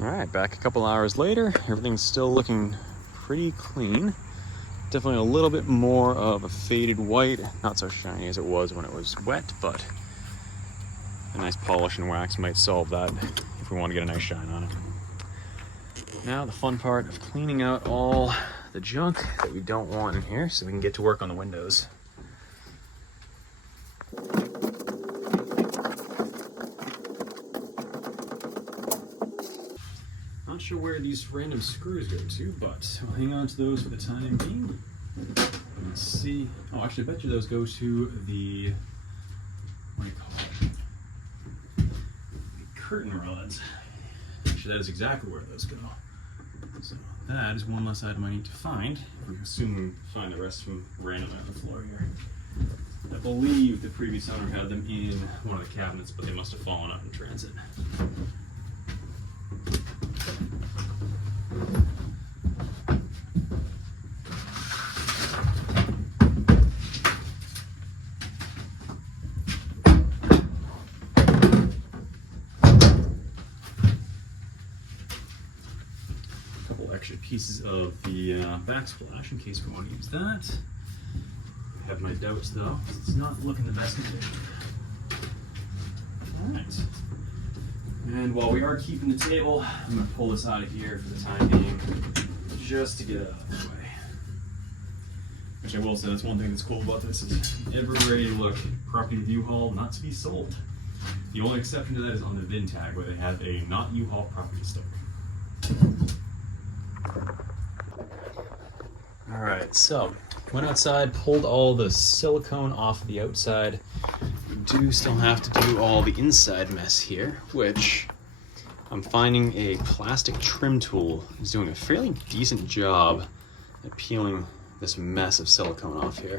All right, back a couple hours later. Everything's still looking pretty clean. Definitely a little bit more of a faded white, not so shiny as it was when it was wet, but a nice polish and wax might solve that if we want to get a nice shine on it. Now the fun part of cleaning out all the junk that we don't want in here so we can get to work on the windows. Not sure where these random screws go to, but I'll hang on to those for the time being. Let's see. Oh, actually, I bet you those go to the, what do you call it? The curtain rods. Actually, that is exactly where those go. So that is one less item I need to find. We assume we find the rest from random on the floor here. I believe the previous owner had them in one of the cabinets, but they must have fallen out in transit. Extra pieces of the backsplash in case we want to use that. I have my doubts though, it's not looking the best condition. Alright. And while we are keeping the table, I'm going to pull this out of here for the time being, just to get it out of the way. Which I will say, that's one thing that's cool about this, is every ready to look property with U-Haul, not to be sold. The only exception to that is on the VIN tag, where they have a not U-Haul property stock. Alright, so went outside, pulled all the silicone off the outside. We do still have to do all the inside mess here, which I'm finding a plastic trim tool is doing a fairly decent job at peeling this mess of silicone off here.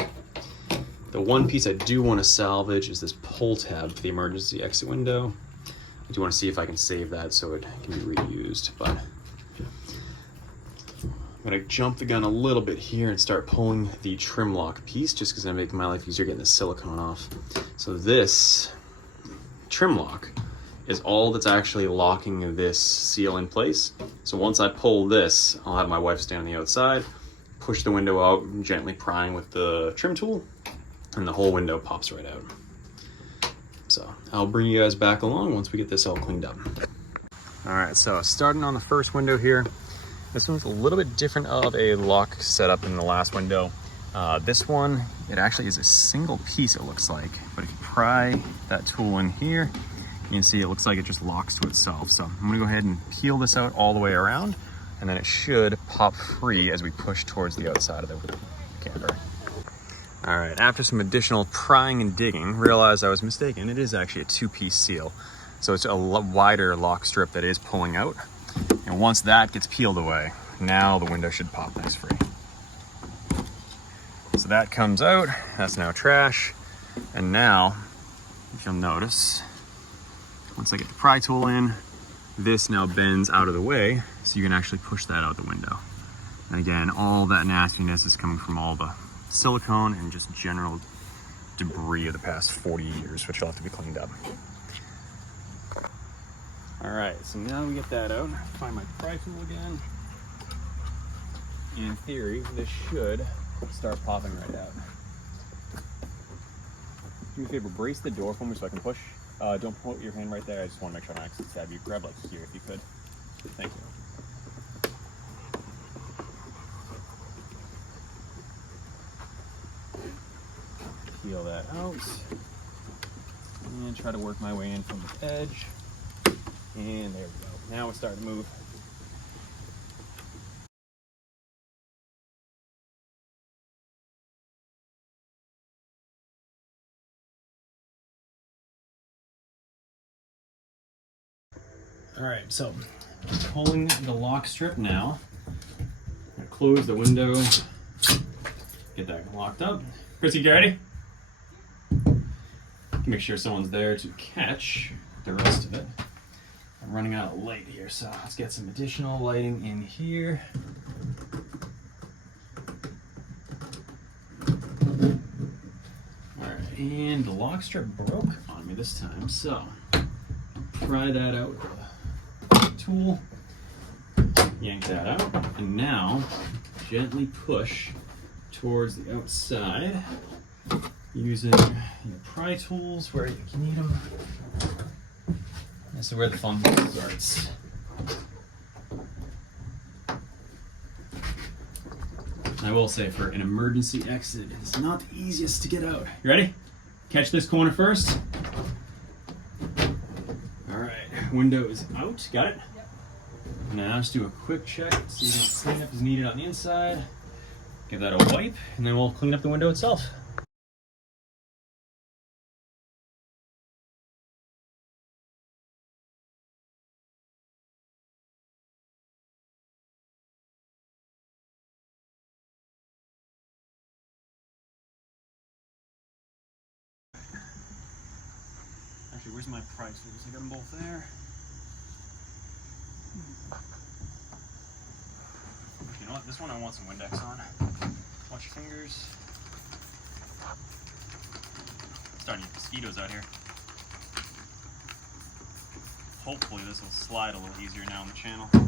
The one piece I do want to salvage is this pull tab for the emergency exit window. I do want to see if I can save that so it can be reused, but I'm going to jump the gun a little bit here and start pulling the trim lock piece, just because I'm making my life easier getting the silicone off. So this trim lock is all that's actually locking this seal in place. So once I pull this, I'll have my wife stand on the outside, push the window out, gently prying with the trim tool, and the whole window pops right out. So I'll bring you guys back along once we get this all cleaned up. All right, so starting on the first window here. This one's a little bit different of a lock setup than the last window. This one, it actually is a single piece, it looks like, but if you pry that tool in here, you can see it looks like it just locks to itself. So I'm gonna go ahead and peel this out all the way around, and then it should pop free as we push towards the outside of the camper. All right, after some additional prying and digging, realized I was mistaken. It is actually a two-piece seal. So it's a wider lock strip that is pulling out. And once that gets peeled away, now the window should pop nice free. So that comes out, that's now trash. And now, if you'll notice, once I get the pry tool in, this now bends out of the way, so you can actually push that out the window. And again, all that nastiness is coming from all the silicone and just general debris of the past 40 years, which will have to be cleaned up. All right, so now we get that out, find my pry tool again. In theory, this should start popping right out. Do me a favor, brace the door for me so I can push. Don't put your hand right there, I just want to make sure I don't accidentally stab you. Grab like here if you could. Thank you. Peel that out. And try to work my way in from the edge. And there we go. Now it's starting to move. All right, so pulling the lock strip now. I'm gonna close the window, get that locked up. Chrissy, you ready? Make sure someone's there to catch the rest of it. I'm running out of light here, so let's get some additional lighting in here. All right, and the lock strip broke on me this time, so pry that out with a tool. Yank that out, and now gently push towards the outside using your pry tools where you need them. This is where the fun starts. I will say, for an emergency exit, it's not the easiest to get out. You ready? Catch this corner first. All right, window is out. Got it? Yep. Now just do a quick check, see if any cleanup is needed on the inside. Give that a wipe, and then we'll clean up the window itself. Actually, where's my price tools? I got them both there. You know what? This one I want some Windex on. Watch your fingers. Starting to get mosquitoes out here. Hopefully this will slide a little easier now on the channel. Oh,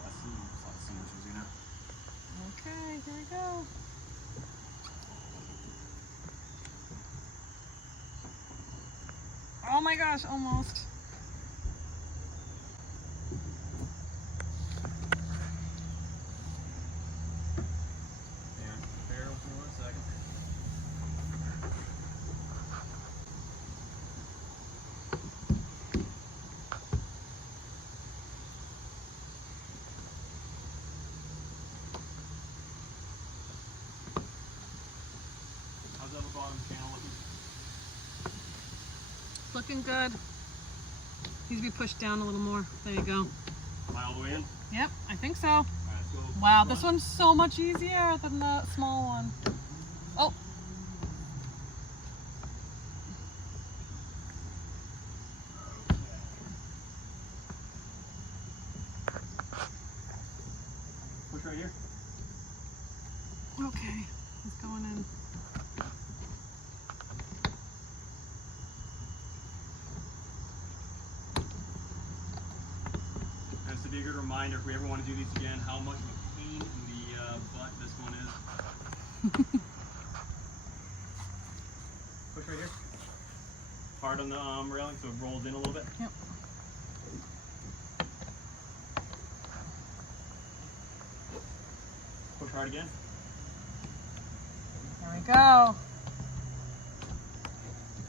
that's a lot of cinders easier now. Okay, here we go. Oh my gosh, almost. Bear with me 1 second. How's that bottom channel looking? Looking good. Needs to be pushed down a little more. There you go. Am I all the way in? Yep, I think so. All right, let's go. Wow, this one's so much easier than the small one. Oh. Push right here. Okay, it's going in. That's to be a good reminder if we ever want to do these again, how much of a pain in the butt this one is. Push right here. Hard on the railing so it rolls in a little bit. Yep. Push hard again. There we go.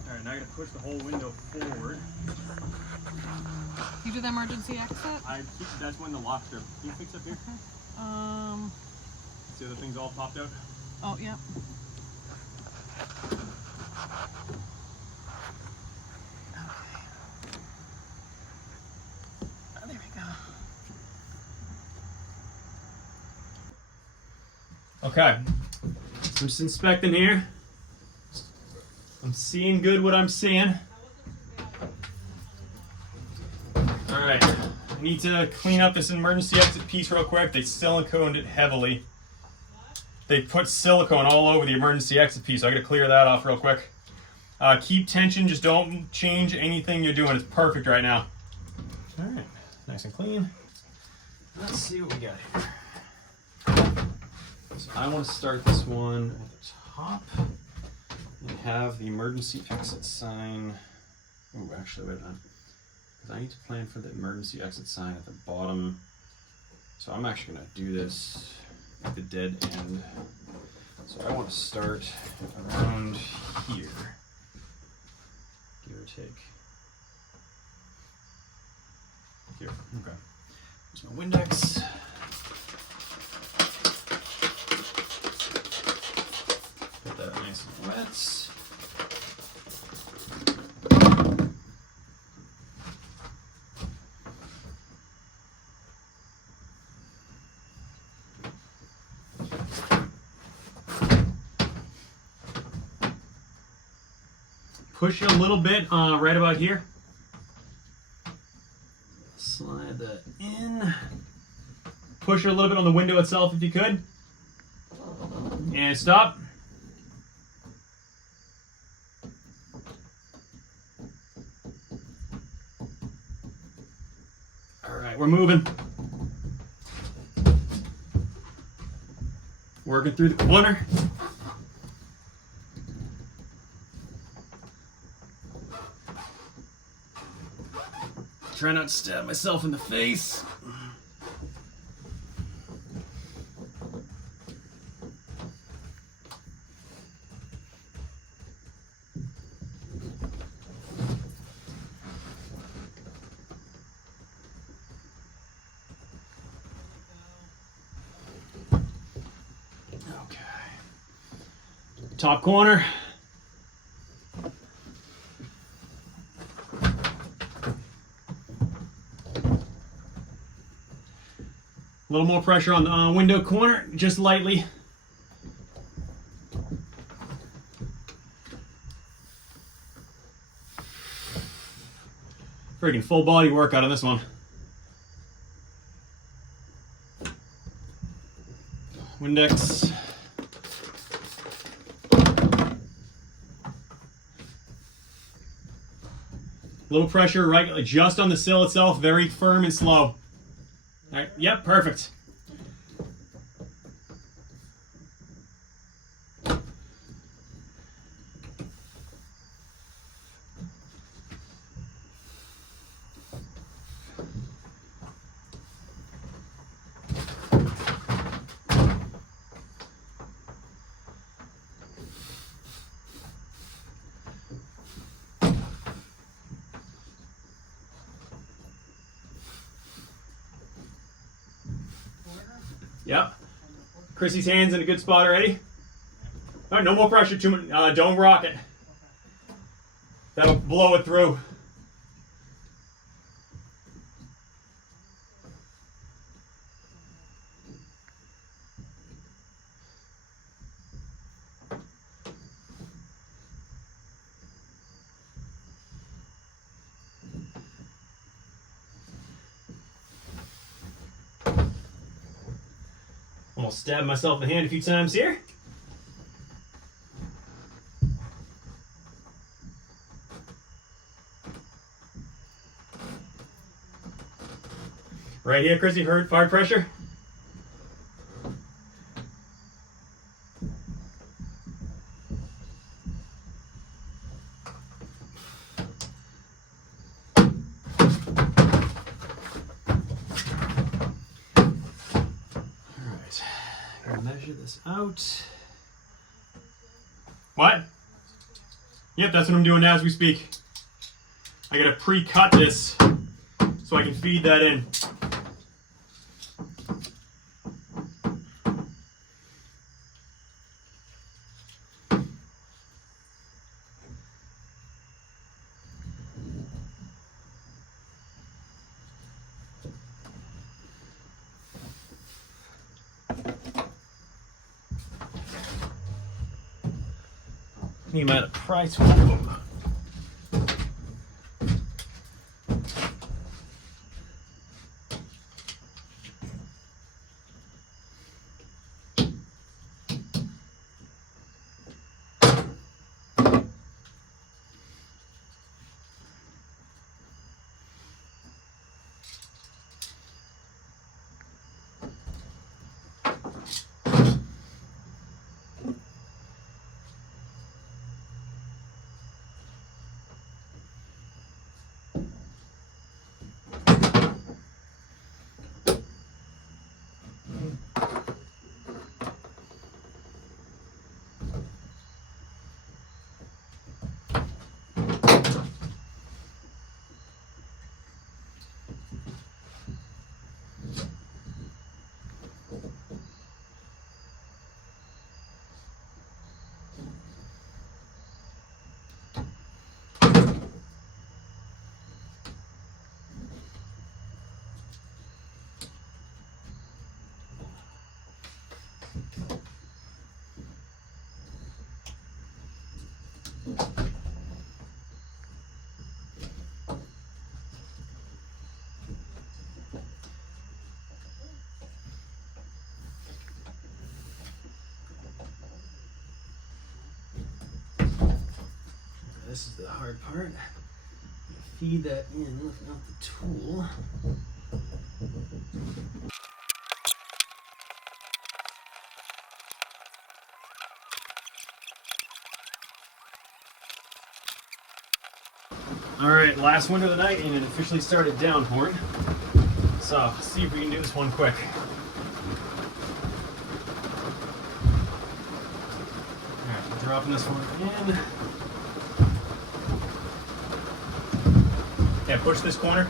Alright, now I gotta push the whole window forward. You do the emergency exit? That's when the lock strip. Can you fix up here? Okay. See the things all popped out? Oh, yep. Oh, there we go. Okay, I'm just inspecting here. I'm seeing good what I'm seeing. Alright, I need to clean up this emergency exit piece real quick. They siliconed it heavily. They put silicone all over the emergency exit piece, so I gotta clear that off real quick. Keep tension, just don't change anything you're doing. It's perfect right now. Alright, nice and clean. Let's see what we got here. So I want to start this one at the top and have the emergency exit sign. Oh, actually, wait a minute. Because I need to plan for the emergency exit sign at the bottom. So I'm actually going to do this at the dead end. So I want to start around here, give or take. Here, okay. There's my Windex. Get that nice and wet. Push it a little bit right about here. Slide that in. Push it a little bit on the window itself if you could. And stop. right, we're moving. Working through the corner. Try not to stab myself in the face. Okay. Top corner. A little more pressure on the window corner, just lightly. Freaking full body workout on this one. Windex. Little pressure right just on the sill itself, very firm and slow. All right, yep, perfect. Yep. Chrissy's hand's in a good spot already. All right, no more pressure. Too much. Don't rock it. That'll blow it through. Almost stabbed myself in the hand a few times here. Right here, Chrissy, heard fire pressure? Measure this out. What? Yep, that's what I'm doing now as we speak. I gotta pre-cut this so I can feed that in. You might have price one of them. This is the hard part. Feed that in without the tool. All right, last window of the night, and it officially started downpouring. So let's see if we can do this one quick. All right, we're dropping this one in. Yeah, push this corner.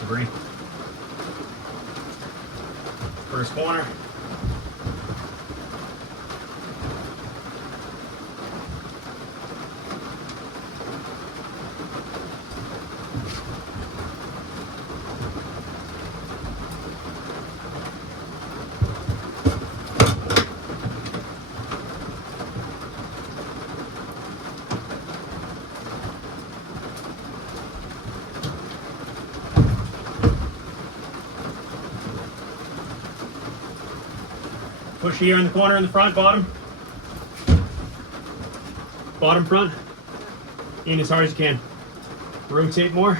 Debris. First corner. Push here in the corner in the front, bottom. Bottom front. In as hard as you can. Rotate more.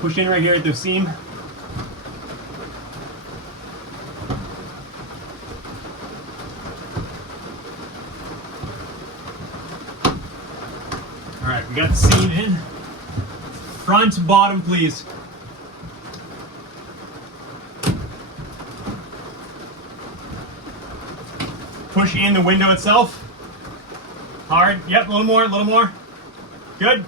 Push in right here at the seam. All right, we got the seam in. Front, bottom, please. Push in the window itself. Hard. Yep, a little more, a little more. Good.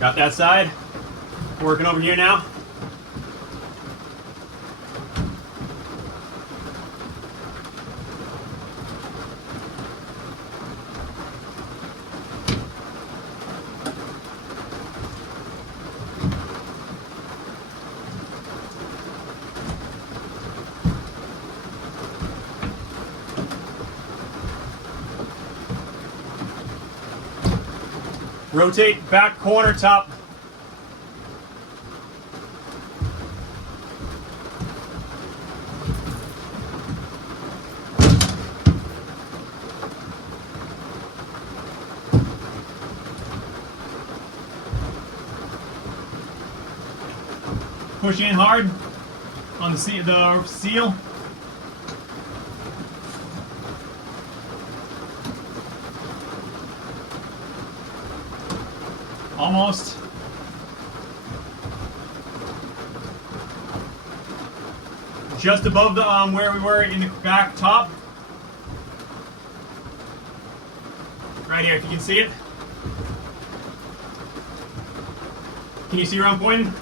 Got that side. Working over here now. Rotate back corner top. Push in hard on the seal. Almost. Just above the where we were in the back top. Right here, if you can see it. Can you see where I'm pointing?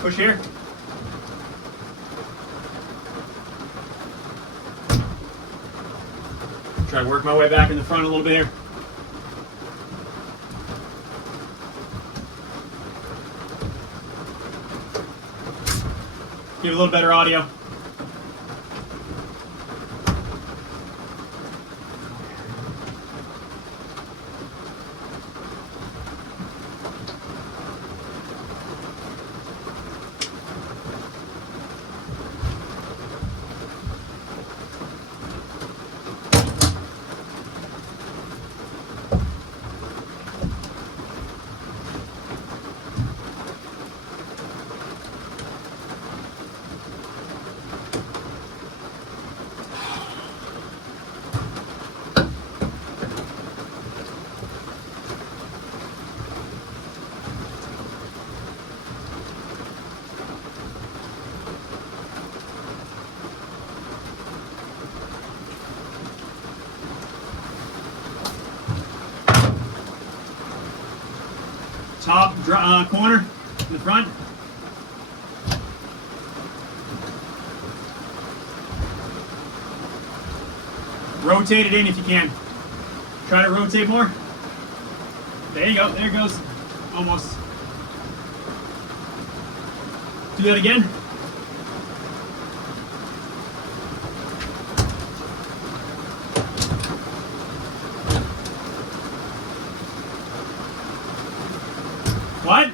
Push here. Try to work my way back in the front a little bit here. Give a little better audio. top corner in the front. Rotate it in if you can. Try to rotate more. There you go. There it goes. Almost. Do that again. What?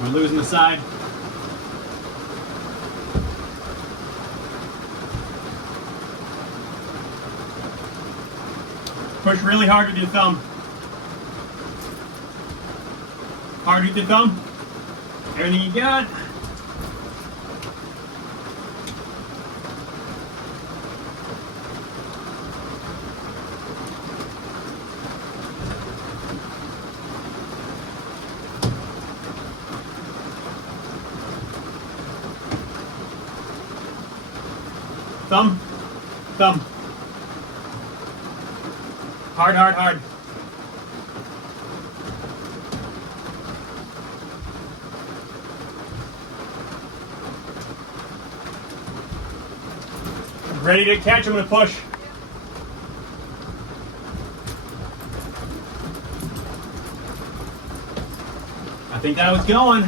We're losing the side. Push really hard with your thumb. Hard with your thumb. Everything you got. Thumb, thumb. Hard, hard, hard. Ready to catch him with a push. I think that was going.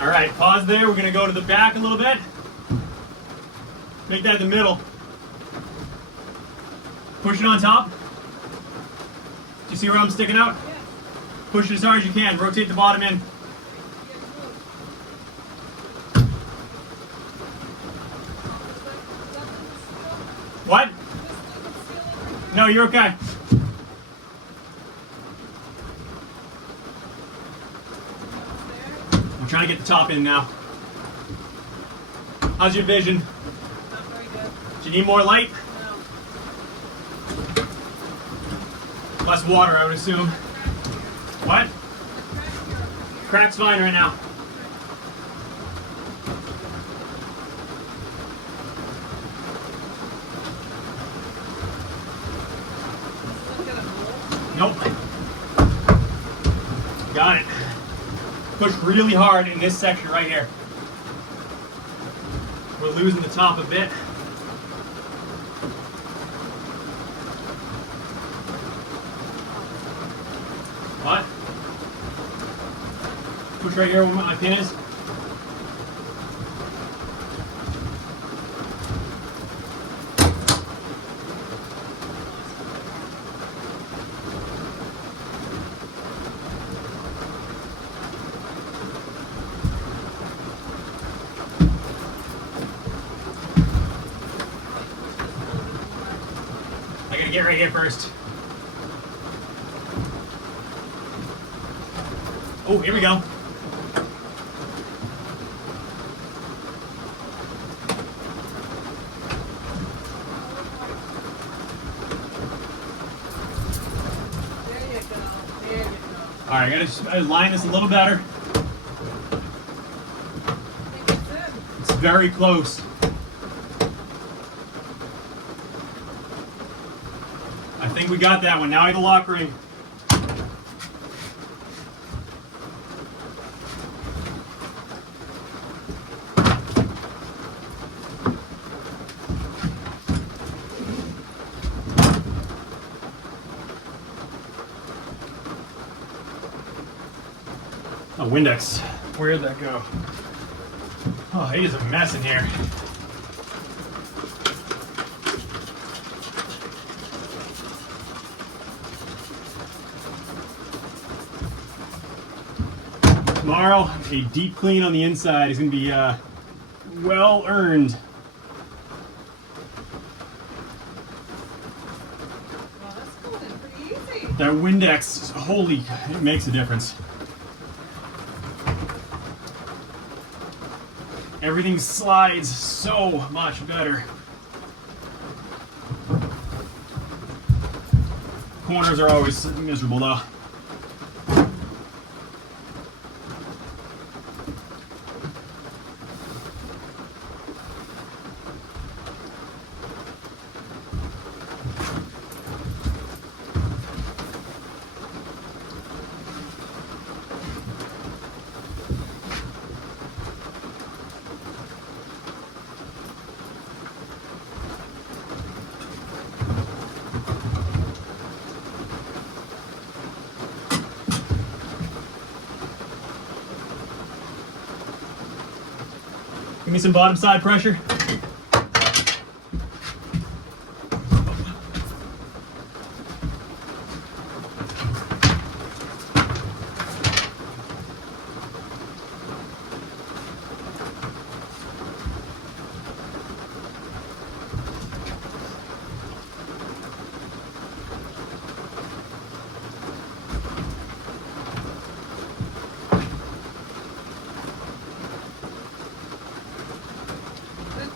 All right, pause there. We're gonna go to the back a little bit. Make that in the middle. Push it on top. Do you see where I'm sticking out? Yeah. Push it as hard as you can. Rotate the bottom in. What? No, you're okay. I'm trying to get the top in now. How's your vision? Not very good. Do you need more light? No. Less water, I would assume. What? Crack's fine right now. Nope. Got it. Push really hard in this section right here. We're losing the top a bit. What? Push right here where my pin is. I gotta get right here first. Oh, here we go. All right, I gotta line this a little better. It's very close. I think we got that one. Now I have the lock ring. Oh, Windex. Where did that go? Oh, it is a mess in here. Tomorrow, a deep clean on the inside is going to be well earned. Well, that's going pretty easy. That Windex, holy, it makes a difference. Everything slides so much better. Corners are always miserable though. Give me some bottom side pressure.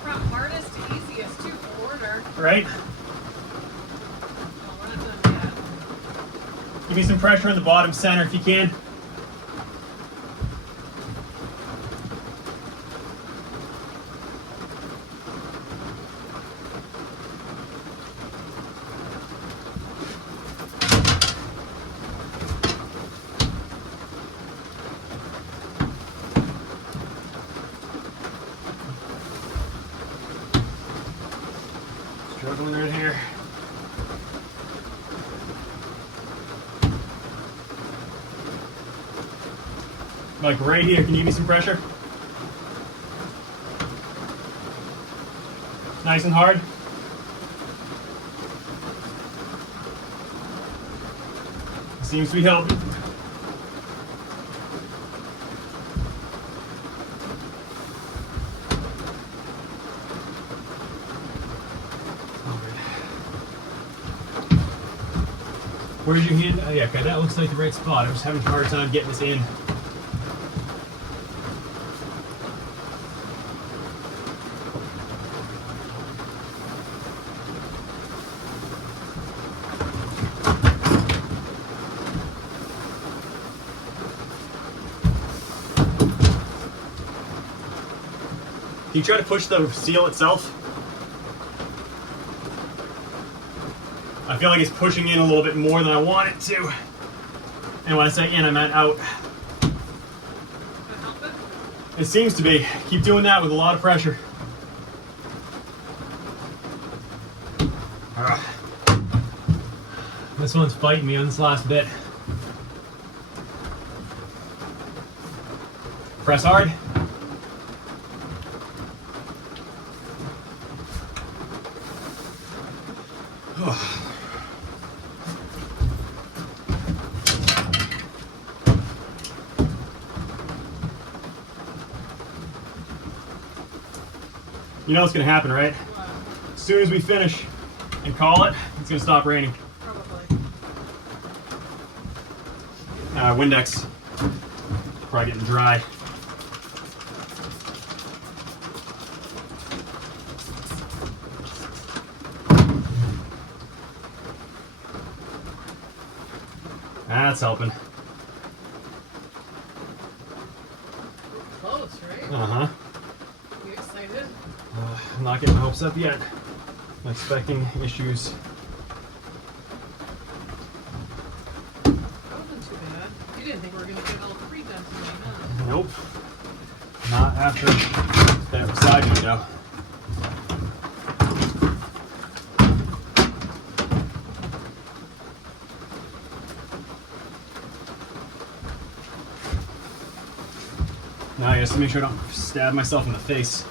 From hardest to easiest too for order. Right? No, we're not done yet. Give me some pressure in the bottom center if you can. Struggling right here. Like right here, can you give me some pressure? Nice and hard. Seems to be helping. Where's your hand? Oh yeah, okay, that looks like the right spot. I'm just having a hard time getting this in. Can you try to push the seal itself? I feel like it's pushing in a little bit more than I want it to. And when I say in, I meant out. It seems to be. Keep doing that with a lot of pressure. This one's fighting me on this last bit. Press hard. You know what's gonna happen, right? What? As soon as we finish and call it, it's gonna stop raining. Probably. Windex. Probably getting dry. That's helping. Close, right? Uh-huh. You excited? I'm not getting my hopes up yet. I'm expecting issues. That wasn't too bad. You didn't think we were going to get all three done tonight, huh? Nope. Not after that side window. Now I have to make sure I don't stab myself in the face.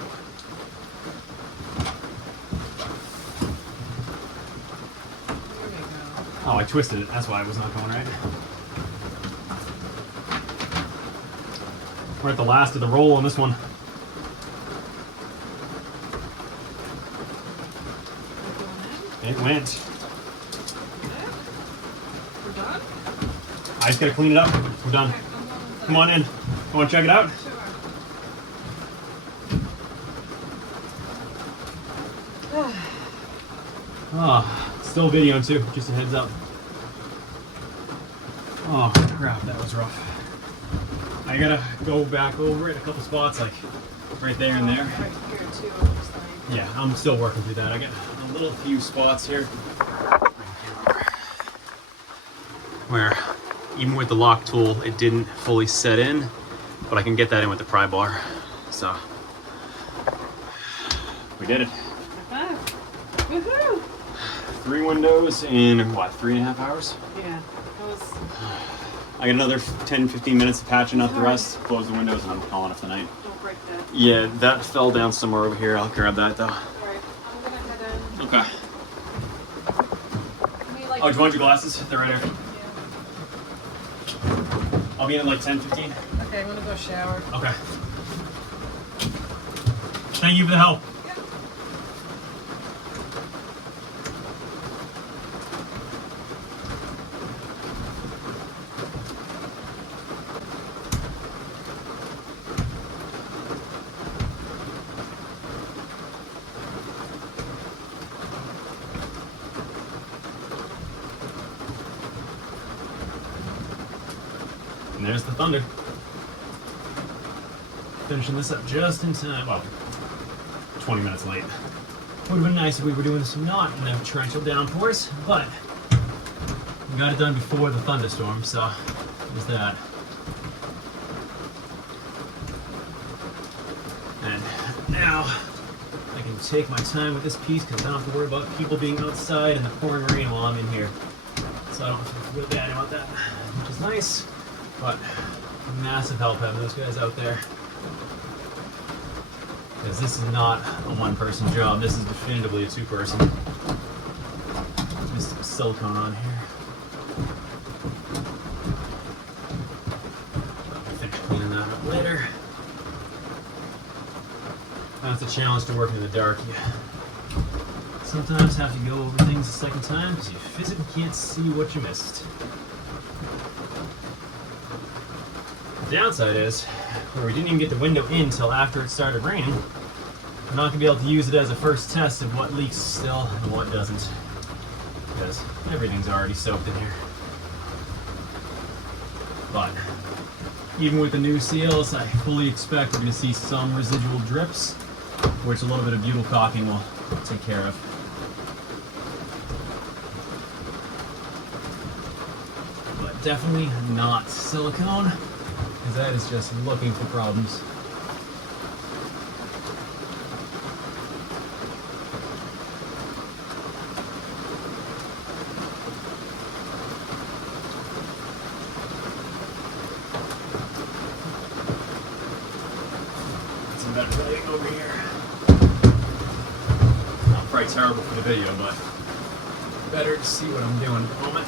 There we go. Oh, I twisted it. That's why it was not going right. We're at the last of the roll on this one. It went. We're done? I just gotta clean it up. We're done. Okay, I'm going inside. Come on in. Want to check it out? Sure. Oh, still video too. Just a heads up. Oh crap, that was rough. I gotta go back over it a couple spots, like right there and there. Right here too, it looks like. Yeah, I'm still working through that. I got a little few spots here where even with the lock tool, it didn't fully set in, but I can get that in with the pry bar. So we did it. High five. Woohoo! 3 windows in what, 3.5 hours? Yeah, that was I got another 10-15 minutes of patching up the rest, close the windows, and I'm calling it for the night. Don't break that. Yeah, that fell down somewhere over here. I'll grab that though. Alright, I'm gonna head in. Okay. Like, Oh, do you want your glasses? They're right there. Yeah. I'll be in like 10-15. Okay, I'm gonna go shower. Okay. Thank you for the help. And there's the thunder. Finishing this up just in time. Well, 20 minutes late. Would have been nice if we were doing this not in the torrential downpours, but we got it done before the thunderstorm, so there's that. And now I can take my time with this piece because I don't have to worry about people being outside and the pouring rain while I'm in here. So I don't feel bad about that, which is nice, but massive help having those guys out there. Because this is not a one-person job. This is definitively a two-person. Just some silicone on here. I'll finish cleaning that up later. That's a challenge to work in the dark. You sometimes have to go over things a second time because you physically can't see what you missed. The downside is, where we didn't even get the window in until after it started raining, we're not going to be able to use it as a first test of what leaks still and what doesn't, because everything's already soaked in here. But even with the new seals, I fully expect we're going to see some residual drips, which a little bit of butyl caulking will take care of. But definitely not silicone, because that is just looking for problems. Some better lighting over here. Not probably terrible for the video, but better to see what I'm doing at the moment.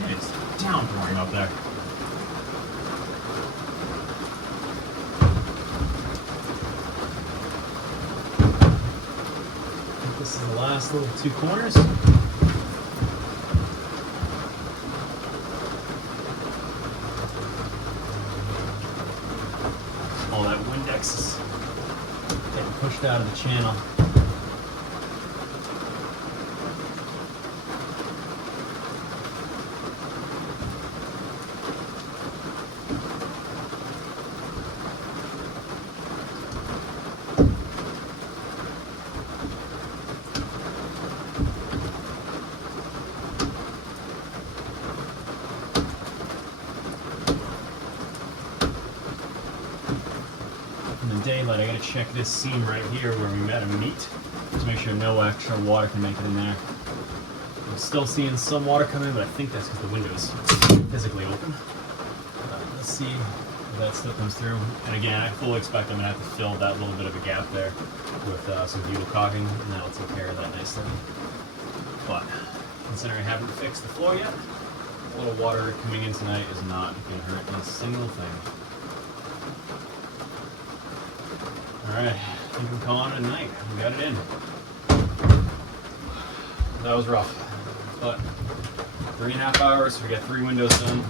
Yeah, it's downpouring up there. This is the last little two corners. All that Windex is getting pushed out of the channel. In the daylight, I gotta check this seam right here where we met a meet to make sure no extra water can make it in there. I'm still seeing some water come in, but I think that's because the window is physically open. Let's see if that still comes through. And again, I fully expect I'm gonna have to fill that little bit of a gap there with some butyl caulking, and that'll take care of that nicely. But considering I haven't fixed the floor yet, a little water coming in tonight is not gonna hurt a single thing. Alright, I think I'm calling it a night. We got it in. That was rough. But 3.5 hours, we got 3 windows done.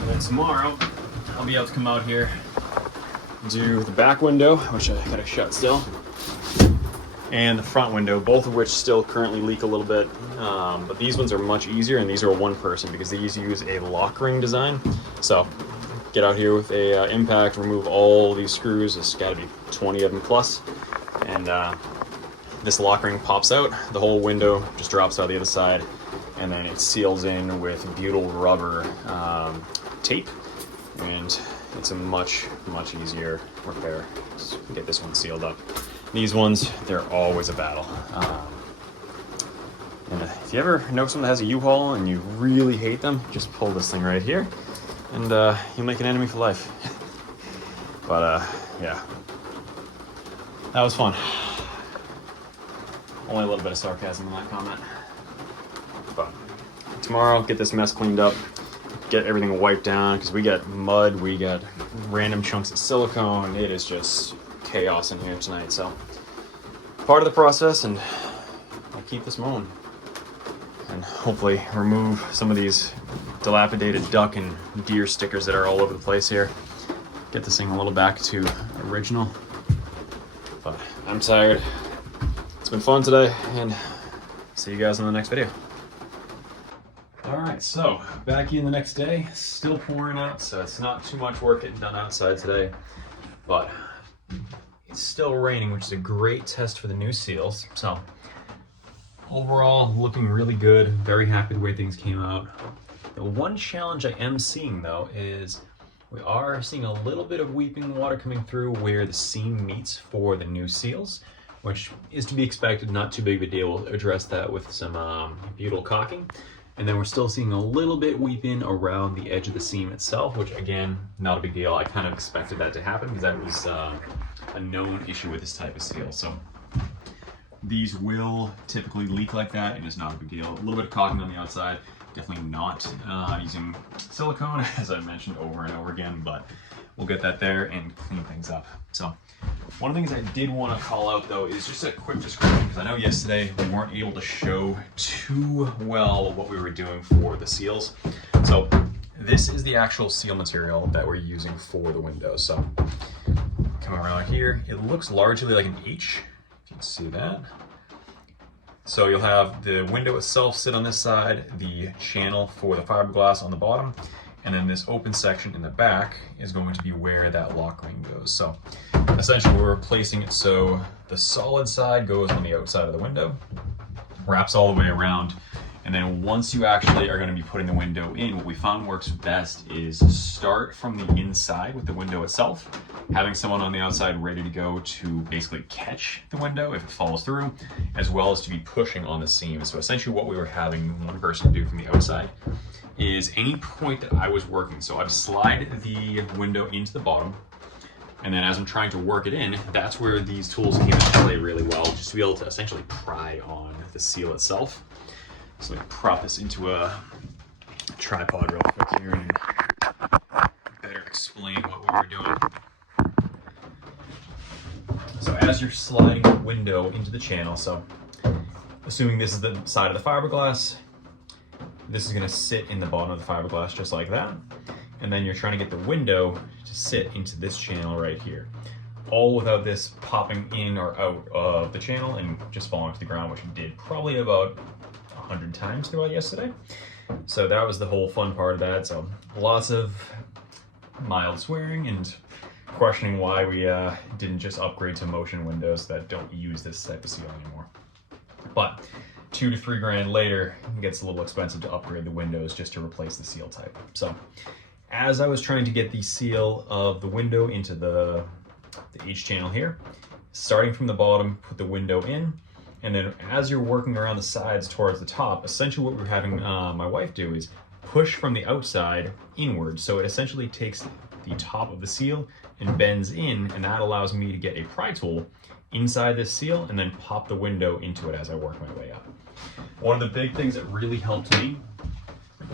And then tomorrow, I'll be able to come out here, do the back window, which I gotta shut still, and the front window, both of which still currently leak a little bit. But these ones are much easier, and these are a one person because these use a lock ring design. So get out here with a impact, remove all these screws. There's got to be 20 of them plus, and this lock ring pops out. The whole window just drops out the other side, and then it seals in with butyl rubber tape, and it's a much easier repair. Just get this one sealed up. These ones, they're always a battle. And if you ever know someone that has a U-Haul and you really hate them, just pull this thing right here, and you'll make an enemy for life. But yeah, that was fun. Only a little bit of sarcasm in that comment. But tomorrow, get this mess cleaned up, get everything wiped down, because we got mud, we got random chunks of silicone. It is just chaos in here tonight. So part of the process, and I'll keep this mowing and hopefully remove some of these dilapidated duck and deer stickers that are all over the place here. Get this thing a little back to original. But I'm tired. It's been fun today, and see you guys in the next video. All right, so back in the next day, still pouring out, so it's not too much work getting done outside today, but it's still raining, which is a great test for the new seals. So overall, looking really good. Very happy the way things came out. The one challenge I am seeing though is we are seeing a little bit of weeping water coming through where the seam meets for the new seals, which is to be expected, not too big of a deal. We'll address that with some butyl caulking. And then we're still seeing a little bit weep in around the edge of the seam itself, which again, not a big deal. I kind of expected that to happen because that was a known issue with this type of seal. So these will typically leak like that, and it's not a big deal. A little bit of caulking on the outside, definitely not using silicone, as I mentioned over and over again, but we'll get that there and clean things up. So one of the things I did want to call out though is just a quick description, because I know yesterday we weren't able to show too well what we were doing for the seals. So this is the actual seal material that we're using for the windows. So coming around here, it looks largely like an H, if you can see that. So you'll have the window itself sit on this side, the channel for the fiberglass on the bottom, and then this open section in the back is going to be where that lock ring goes. So essentially we're replacing it so the solid side goes on the outside of the window, wraps all the way around, and then once you actually are going to be putting the window in, what we found works best is start from the inside with the window itself, having someone on the outside ready to go to basically catch the window if it falls through, as well as to be pushing on the seam. So essentially what we were having one person do from the outside is any point that I was working, so I'd slide the window into the bottom, and then as I'm trying to work it in, that's where these tools came into play really well, just to be able to essentially pry on the seal itself. So let me prop this into a tripod real quick here and better explain what we were doing. So as you're sliding the window into the channel, so assuming this is the side of the fiberglass, this is going to sit in the bottom of the fiberglass just like that. And then you're trying to get the window to sit into this channel right here. All without this popping in or out of the channel and just falling to the ground, which we did probably about 100 times throughout yesterday. So that was the whole fun part of that. So lots of mild swearing and questioning why we didn't just upgrade to motion windows that don't use this type of seal anymore. But $2 to $3 grand later, it gets a little expensive to upgrade the windows just to replace the seal type. So as I was trying to get the seal of the window into the H channel here, starting from the bottom, put the window in, and then as you're working around the sides towards the top, essentially what we're having my wife do is push from the outside inward. So it essentially takes the top of the seal and bends in, and that allows me to get a pry tool inside this seal and then pop the window into it as I work my way up. One of the big things that really helped me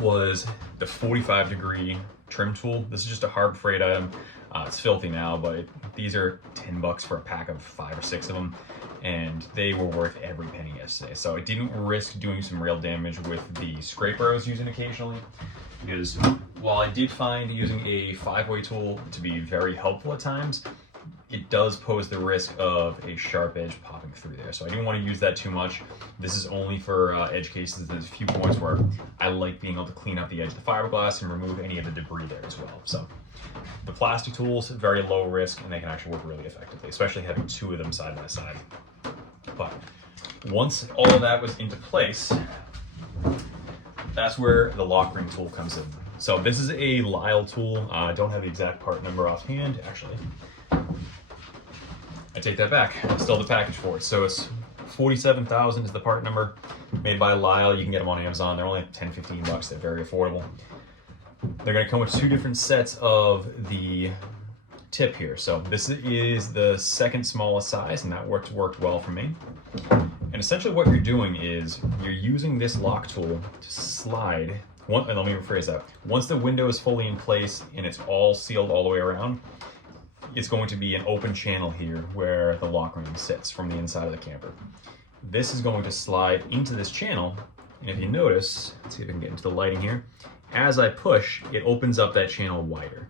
was the 45-degree trim tool. This is just a Harbor Freight item. It's filthy now, but these are $10 for a pack of 5 or 6 of them, and they were worth every penny yesterday. So I didn't risk doing some real damage with the scraper I was using occasionally, because while I did find using a 5-way tool to be very helpful at times, it does pose the risk of a sharp edge popping through there. So I didn't want to use that too much. This is only for edge cases. There's a few points where I like being able to clean up the edge of the fiberglass and remove any of the debris there as well. So the plastic tools, very low risk, and they can actually work really effectively, especially having 2 of them side by side. But once all of that was into place, that's where the lock ring tool comes in. So this is a Lyle tool. I don't have the exact part number offhand, actually. I take that back. I still have the package for it. So it's 47,000 is the part number, made by Lyle. You can get them on Amazon. They're only 10, 15 bucks. They're very affordable. They're going to come with 2 different sets of the tip here. So this is the second smallest size, and that worked well for me. And essentially what you're doing is you're using this lock tool to slide. Let me rephrase that. Once the window is fully in place and it's all sealed all the way around, it's going to be an open channel here where the lock ring sits from the inside of the camper. This is going to slide into this channel, and if you notice, let's see if I can get into the lighting here, as I push, it opens up that channel wider.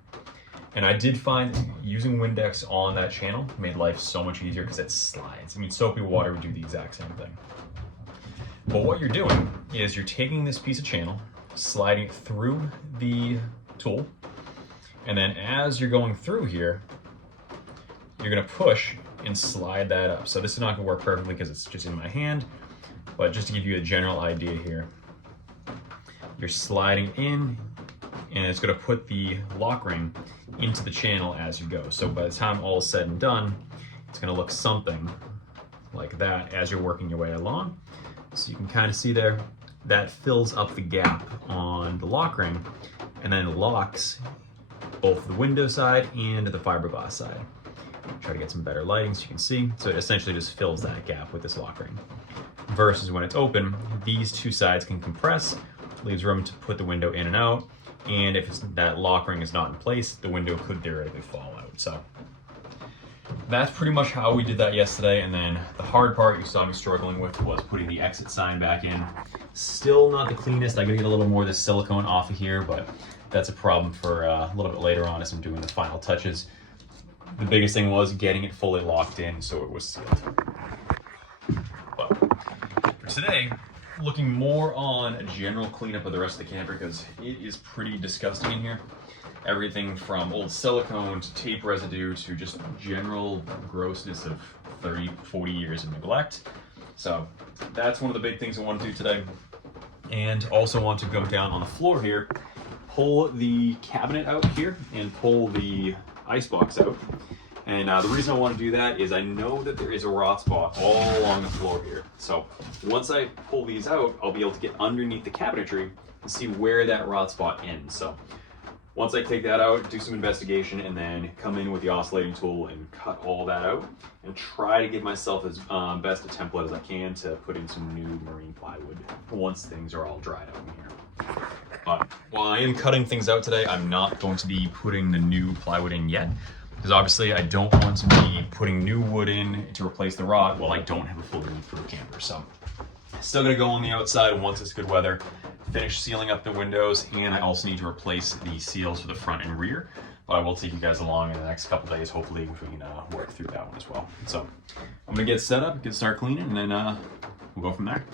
And I did find using Windex on that channel made life so much easier because it slides. I mean, soapy water would do the exact same thing. But what you're doing is you're taking this piece of channel, sliding it through the tool, and then as you're going through here, you're gonna push and slide that up. So this is not gonna work perfectly because it's just in my hand, but just to give you a general idea here, you're sliding in, and it's gonna put the lock ring into the channel as you go. So by the time all is said and done, it's gonna look something like that as you're working your way along. So you can kind of see there, that fills up the gap on the lock ring, and then locks both the window side and the fiberglass side. Try to get some better lighting so you can see. So it essentially just fills that gap with this lock ring. Versus when it's open, these 2 sides can compress, leaves room to put the window in and out, and if that lock ring is not in place, the window could theoretically fall out. So that's pretty much how we did that yesterday. And then the hard part you saw me struggling with was putting the exit sign back in. Still not the cleanest. I gotta get a little more of the silicone off of here, but that's a problem for a little bit later on as I'm doing the final touches. The biggest thing was getting it fully locked in so it was sealed. But for today, looking more on a general cleanup of the rest of the camper because it is pretty disgusting in here. Everything from old silicone to tape residue to just general grossness of 30, 40 years of neglect. So that's one of the big things I want to do today. And also want to go down on the floor here, pull the cabinet out here and pull the icebox out. And the reason I want to do that is I know that there is a rot spot all along the floor here. So once I pull these out, I'll be able to get underneath the cabinetry and see where that rot spot ends. So once I take that out, do some investigation, and then come in with the oscillating tool and cut all that out and try to give myself as best a template as I can to put in some new marine plywood once things are all dried out in here. But while I am cutting things out today, I'm not going to be putting the new plywood in yet, because obviously I don't want to be putting new wood in to replace the rot while I don't have a fully roof camper. So still gonna go on the outside once it's good weather, finish sealing up the windows, and I also need to replace the seals for the front and rear. But I will take you guys along in the next couple days. Hopefully we can work through that one as well. So I'm gonna get set up, get start cleaning, and then we'll go from there.